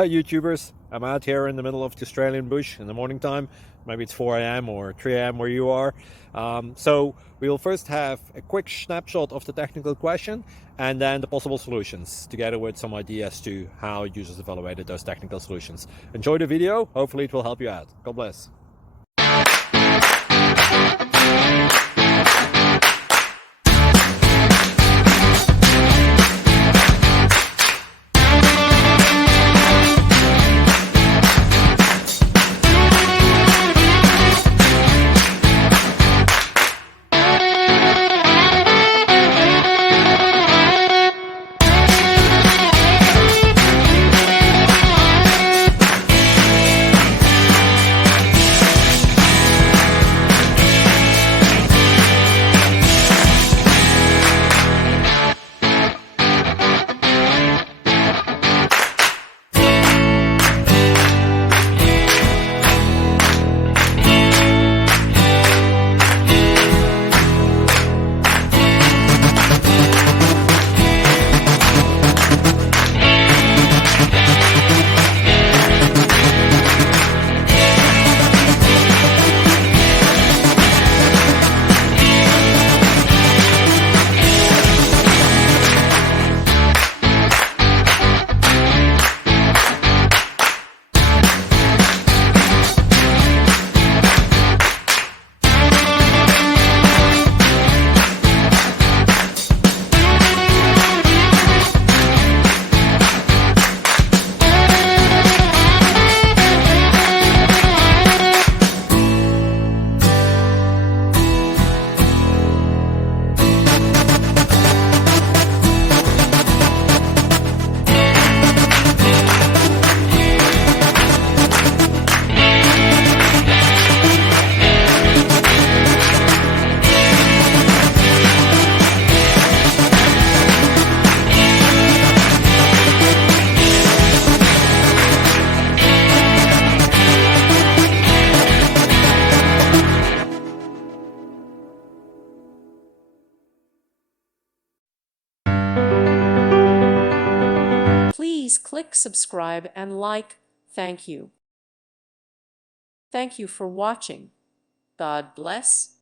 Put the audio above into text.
Hi YouTubers, I'm out here in the middle of the Australian bush in the morning time. Maybe it's 4 a.m. or 3 a.m. where you are. So we'll first have a quick snapshot of the technical question and then the possible solutions, together with some ideas to how users evaluated those technical solutions. Enjoy the video, hopefully it will help you out. God bless. Please click subscribe and like. Thank you. Thank you for watching. God bless.